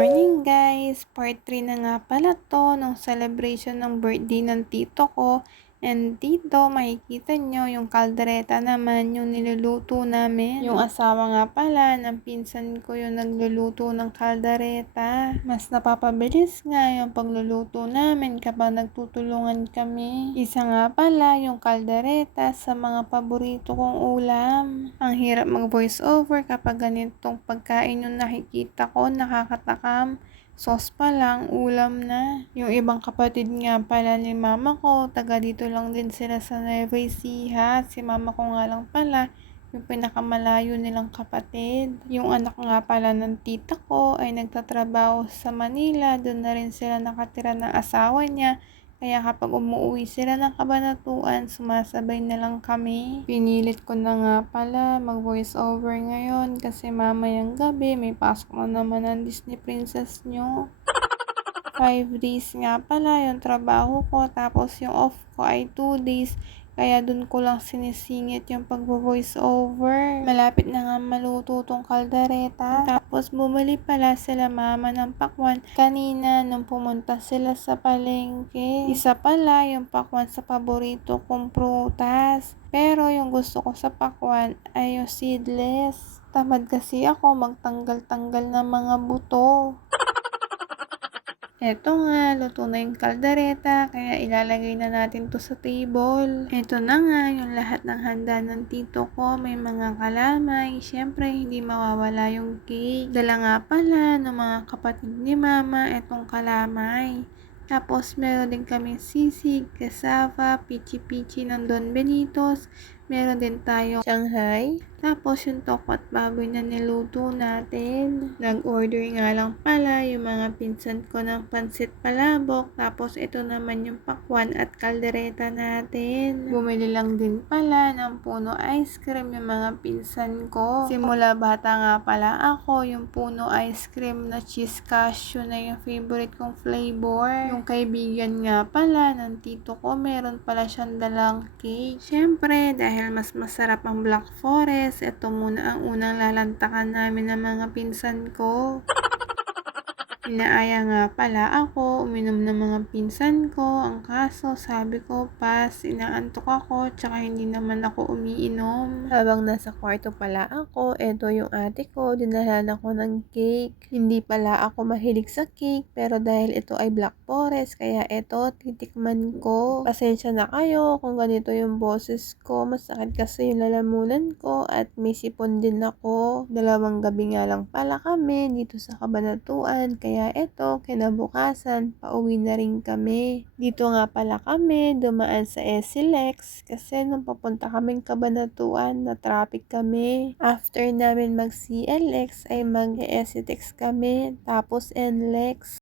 morning guys! Part 3 na nga pala to ng celebration ng birthday ng tito ko. And dito makikita nyo yung kaldereta naman yung niluluto namin. Yung asawa nga pala ng pinsan ko yung nagluluto ng kaldereta. Mas napapabilis nga yung pagluluto namin kapag nagtutulungan kami. Isa nga pala yung kaldereta sa mga paborito kong ulam. Ang hirap mag voice over kapag ganitong pagkain yung nakikita ko, nakakatakam. Sauce pa lang, ulam na. Yung ibang kapatid nga pala ni mama ko, taga dito lang din sila sa Nueva Ecija. Si mama ko nga lang pala, yung pinakamalayo nilang kapatid. Yung anak nga pala ng tita ko ay nagtatrabaho sa Manila. Doon na rin sila nakatira ng asawa niya. Kaya kapag umuwi sila ng Kabanatuan, sumasabay na lang kami. Pinilit ko na nga pala mag voice over ngayon kasi mamayang gabi may pasok na naman ang Disney Princess nyo. 5 days nga pala yung trabaho ko, tapos yung off ko ay 2 days. Kaya dun ko lang sinisingit yung pag-voice over. Malapit na nga maluto tong kaldereta. Tapos bumili pala sila mama ng pakwan kanina nung pumunta sila sa palengke. Isa pala yung pakwan sa paborito kong prutas. Pero yung gusto ko sa pakwan ay yung seedless. Tamad kasi ako magtanggal-tanggal ng mga buto. Eto nga, luto na yung kaldereta, kaya ilalagay na natin to sa table. Eto na nga, yung lahat ng handa ng tito ko, may mga kalamay. Siyempre, hindi mawawala yung cake. Dala nga pala ng mga kapatid ni mama, etong kalamay. Tapos, meron din kaming sisig, cassava, pichi-pichi ng Don Benitos. Meron din tayo Shanghai. Tapos, yung toko at baboy na niluto natin. Nag-order nga lang pala yung mga pinsan ko ng pansit palabok. Tapos, ito naman yung pakwan at kaldereta natin. Bumili lang din pala ng puno ice cream yung mga pinsan ko. Simula bata nga pala ako, yung puno ice cream na cheese cashew na yung favorite kong flavor. Yung kaibigan nga pala ng tito ko, meron pala siyang dalang cake. Siyempre, dahil mas masarap ang Black Forest, ito muna ang unang lalantakan namin ng mga pinsan ko. Inaaya nga pala ako, uminom ng mga pinsan ko. Ang kaso, sabi ko, pas, inaantok ako, tsaka hindi naman ako umiinom. Habang nasa kwarto pala ako, eto yung ate ko, dinalhan ako ng cake. Hindi pala ako mahilig sa cake, pero dahil ito ay Black Forest, kaya eto, titikman ko. Pasensya na kayo kung ganito yung boses ko, masakit kasi yung lalamunan ko, at may sipon din ako. 2 gabi nga lang pala kami dito sa Kabanatuan, kaya eto, kinabukasan, pauwi na rin kami. Dito nga pala kami, dumaan sa SLEX, kasi nung papunta kaming Kabanatuan, na traffic kami. After namin mag CLX, ay mag SLEX kami, tapos NLEX.